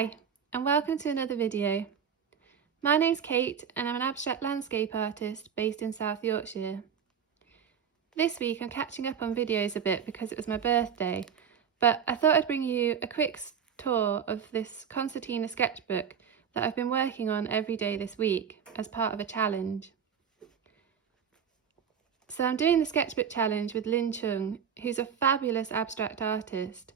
Hi, and welcome to another video. My name's Kate and I'm an abstract landscape artist based in South Yorkshire. This week I'm catching up on videos a bit because it was my birthday, but I thought I'd bring you a quick tour of this Concertina sketchbook that I've been working on every day this week as part of a challenge. So I'm doing the sketchbook challenge with Lin Chung, who's a fabulous abstract artist,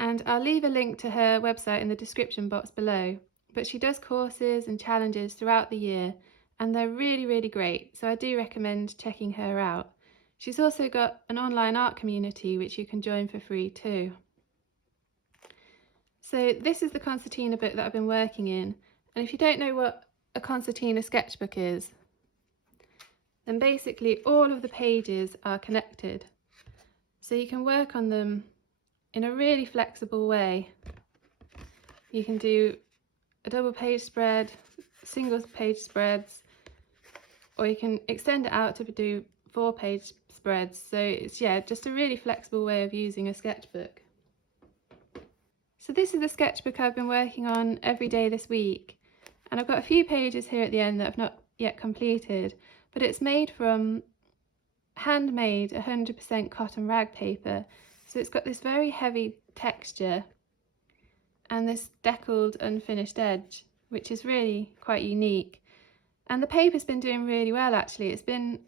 and I'll leave a link to her website in the description box below. But she does courses and challenges throughout the year and they're really great, so I do recommend checking her out. She's also got an online art community which you can join for free too. So this is the concertina book that I've been working in, and if you don't know what a concertina sketchbook is, then basically all of the pages are connected, so you can work on them in a really flexible way. You can do a double page spread, single page spreads, or you can extend it out to do 4-page spreads. So it's just a really flexible way of using a sketchbook. So this is the sketchbook I've been working on every day this week, and I've got a few pages here at the end that I've not yet completed, but it's made from handmade 100% cotton rag paper, so it's got this very heavy texture and this deckled unfinished edge, which is really quite unique. And the paper's been doing really well actually. It's been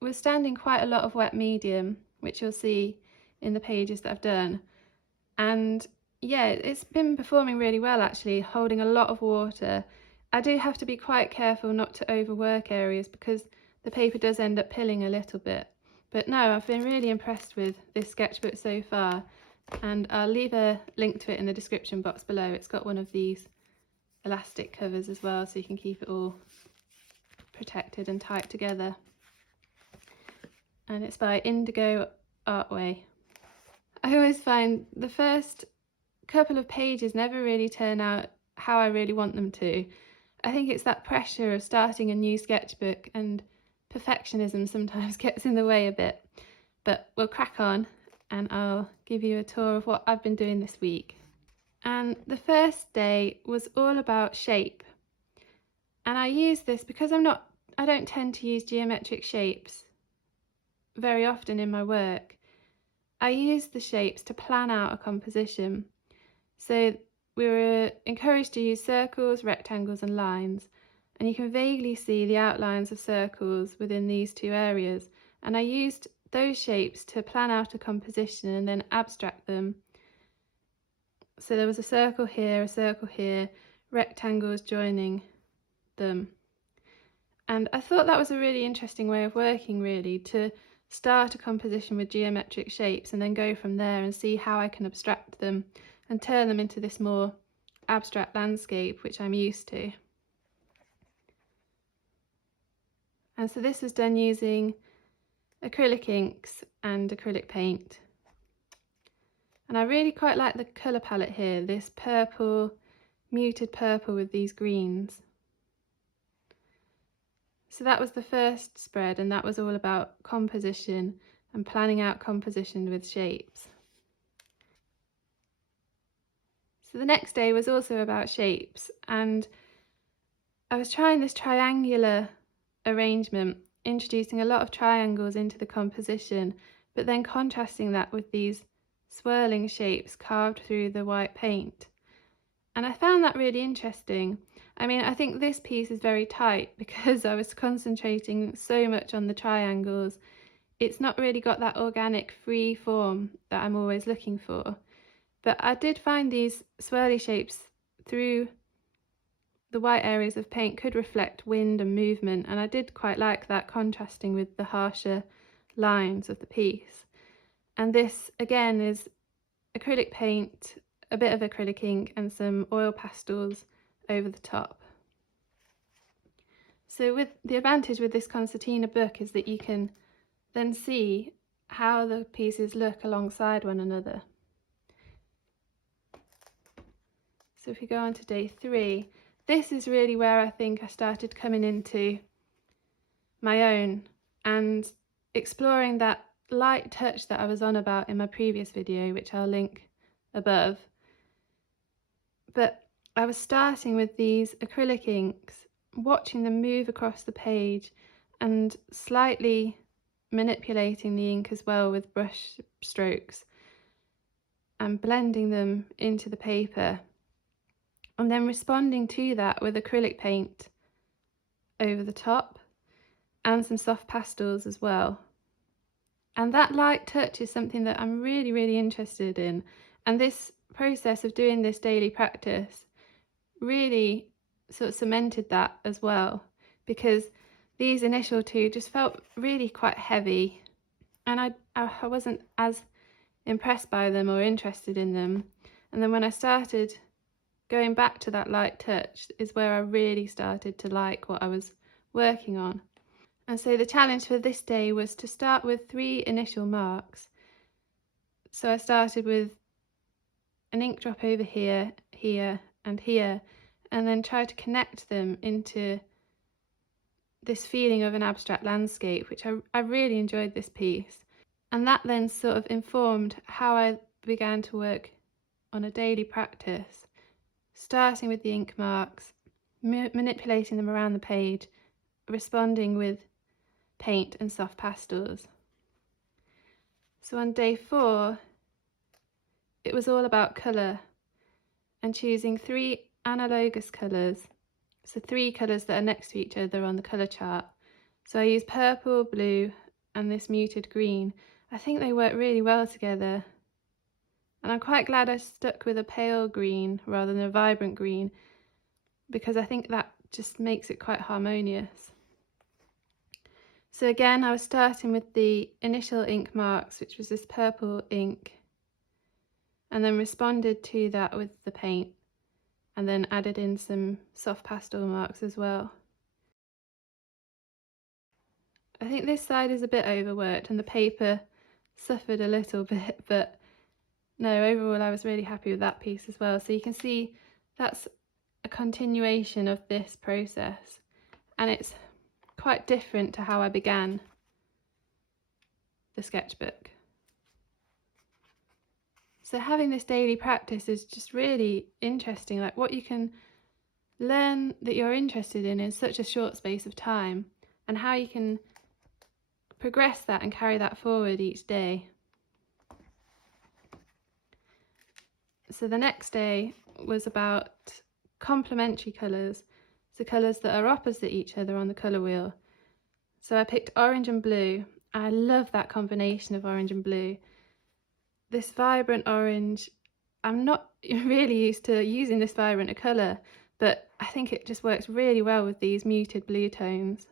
withstanding quite a lot of wet medium, which you'll see in the pages that I've done. And yeah, it's been performing really well actually, holding a lot of water. I do have to be quite careful not to overwork areas because the paper does end up pilling a little bit. But no, I've been really impressed with this sketchbook so far, and I'll leave a link to it in the description box below. It's got one of these elastic covers as well, so you can keep it all protected and tight together. And it's by Indigo Artway. I always find the first couple of pages never really turn out how I really want them to. I think it's that pressure of starting a new sketchbook, and perfectionism sometimes gets in the way a bit. But we'll crack on and I'll give you a tour of what I've been doing this week. And the first day was all about shape. And I use this because I don't tend to use geometric shapes very often in my work. I use the shapes to plan out a composition. So we were encouraged to use circles, rectangles and lines, and you can vaguely see the outlines of circles within these two areas, and I used those shapes to plan out a composition and then abstract them. So there was a circle here, rectangles joining them. And I thought that was a really interesting way of working, really, to start a composition with geometric shapes and then go from there and see how I can abstract them and turn them into this more abstract landscape, which I'm used to. And so this was done using acrylic inks and acrylic paint. And I really quite like the colour palette here, this purple, muted purple with these greens. So that was the first spread, and that was all about composition and planning out composition with shapes. So the next day was also about shapes, and I was trying this triangular arrangement, introducing a lot of triangles into the composition, but then contrasting that with these swirling shapes carved through the white paint. And I found that really interesting. I mean, I think this piece is very tight because I was concentrating so much on the triangles. It's not really got that organic free form that I'm always looking for. But I did find these swirly shapes through the white areas of paint could reflect wind and movement, and I did quite like that contrasting with the harsher lines of the piece. And this again is acrylic paint, a bit of acrylic ink and some oil pastels over the top. So with the advantage with this concertina book is that you can then see how the pieces look alongside one another. So if we go on to day 3, this is really where I think I started coming into my own and exploring that light touch that I was on about in my previous video, which I'll link above. But I was starting with these acrylic inks, watching them move across the page and slightly manipulating the ink as well with brush strokes and blending them into the paper, and then responding to that with acrylic paint over the top and some soft pastels as well. And that light touch is something that I'm really interested in, and this process of doing this daily practice really sort of cemented that as well, because these initial two just felt really quite heavy, and I wasn't as impressed by them or interested in them. And then when I started going back to that light touch is where I really started to like what I was working on. And so the challenge for this day was to start with 3 initial marks. So I started with an ink drop over here, here and here, and then try to connect them into this feeling of an abstract landscape, which I really enjoyed this piece. And that then sort of informed how I began to work on a daily practice, starting with the ink marks, manipulating them around the page, responding with paint and soft pastels. So on day 4, it was all about colour and choosing 3 analogous colours, so 3 colours that are next to each other on the colour chart. So I used purple, blue and this muted green. I think they work really well together, and I'm quite glad I stuck with a pale green rather than a vibrant green, because I think that just makes it quite harmonious. So again, I was starting with the initial ink marks, which was this purple ink, and then responded to that with the paint, and then added in some soft pastel marks as well. I think this side is a bit overworked and the paper suffered a little bit, but no, overall I was really happy with that piece as well. So you can see that's a continuation of this process, and it's quite different to how I began the sketchbook. So having this daily practice is just really interesting, like what you can learn that you're interested in such a short space of time, and how you can progress that and carry that forward each day. So the next day was about complementary colours, so colours that are opposite each other on the colour wheel. So I picked orange and blue. I love that combination of orange and blue. This vibrant orange, I'm not really used to using this vibrant a colour, but I think it just works really well with these muted blue tones.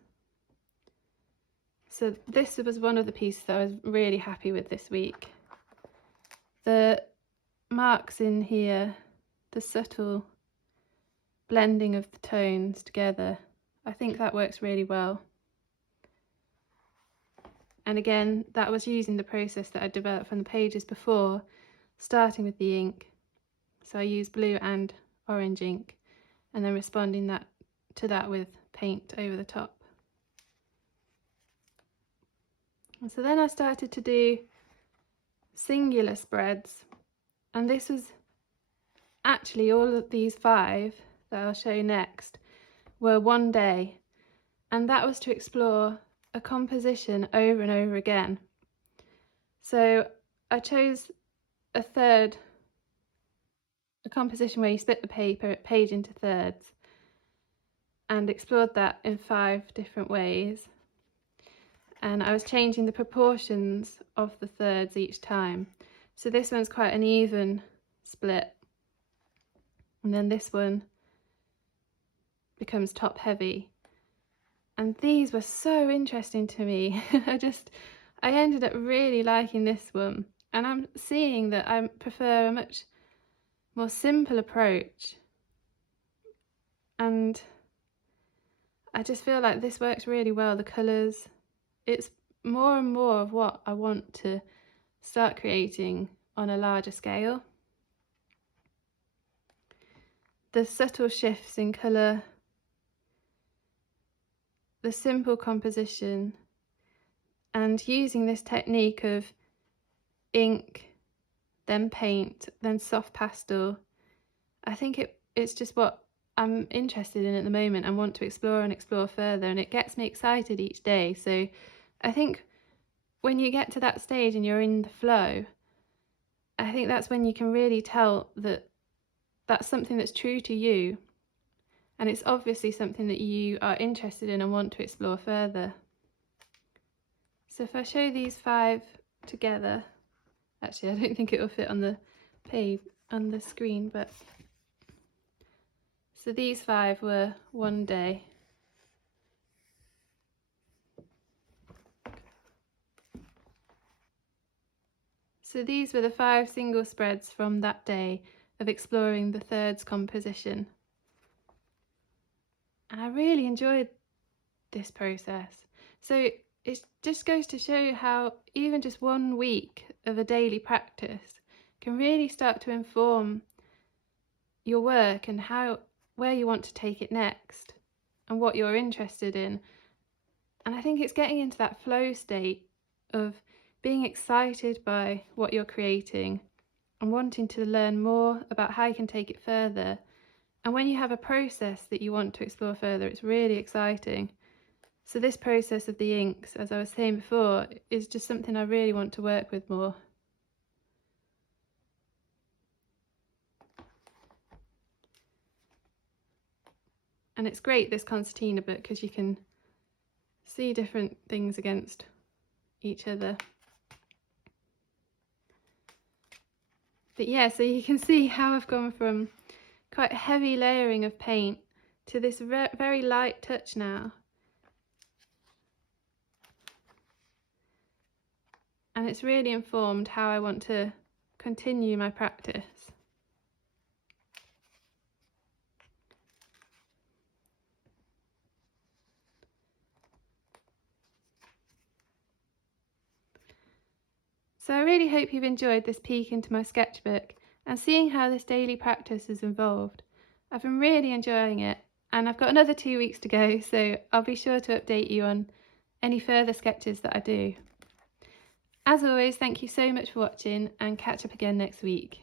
So this was one of the pieces that I was really happy with this week. The marks in here, the subtle blending of the tones together, I think that works really well. And again, that was using the process that I developed from the pages before, starting with the ink. So I used blue and orange ink, and then responding to that with paint over the top. And so then I started to do singular spreads, and this was actually all of these 5 that I'll show you next were one day, and that was to explore a composition over and over again. So I chose a composition where you split the page into thirds, and explored that in 5 different ways. And I was changing the proportions of the thirds each time. So this one's quite an even split, and then this one becomes top heavy. And these were so interesting to me. I ended up really liking this one, and I'm seeing that I prefer a much more simple approach, and I just feel like this works really well. The colours, it's more and more of what I want to start creating on a larger scale. The subtle shifts in colour, the simple composition, and using this technique of ink, then paint, then soft pastel, I think it's just what I'm interested in at the moment and want to explore and explore further, and it gets me excited each day. So I think when you get to that stage and you're in the flow, I think that's when you can really tell that that's something that's true to you, and it's obviously something that you are interested in and want to explore further. So if I show these 5 together, actually I don't think it will fit on the page on the screen, but so these 5 were one day. So these were the 5 single spreads from that day of exploring the thirds composition. And I really enjoyed this process. So it just goes to show how even just 1 week of a daily practice can really start to inform your work and where you want to take it next and what you're interested in. And I think it's getting into that flow state of being excited by what you're creating and wanting to learn more about how you can take it further. And when you have a process that you want to explore further, it's really exciting. So this process of the inks, as I was saying before, is just something I really want to work with more. And it's great, this Concertina book, because you can see different things against each other. But yeah, so you can see how I've gone from quite a heavy layering of paint to this very light touch now. And it's really informed how I want to continue my practice. So I really hope you've enjoyed this peek into my sketchbook and seeing how this daily practice has evolved. I've been really enjoying it, and I've got another 2 weeks to go, so I'll be sure to update you on any further sketches that I do. As always, thank you so much for watching, and catch up again next week.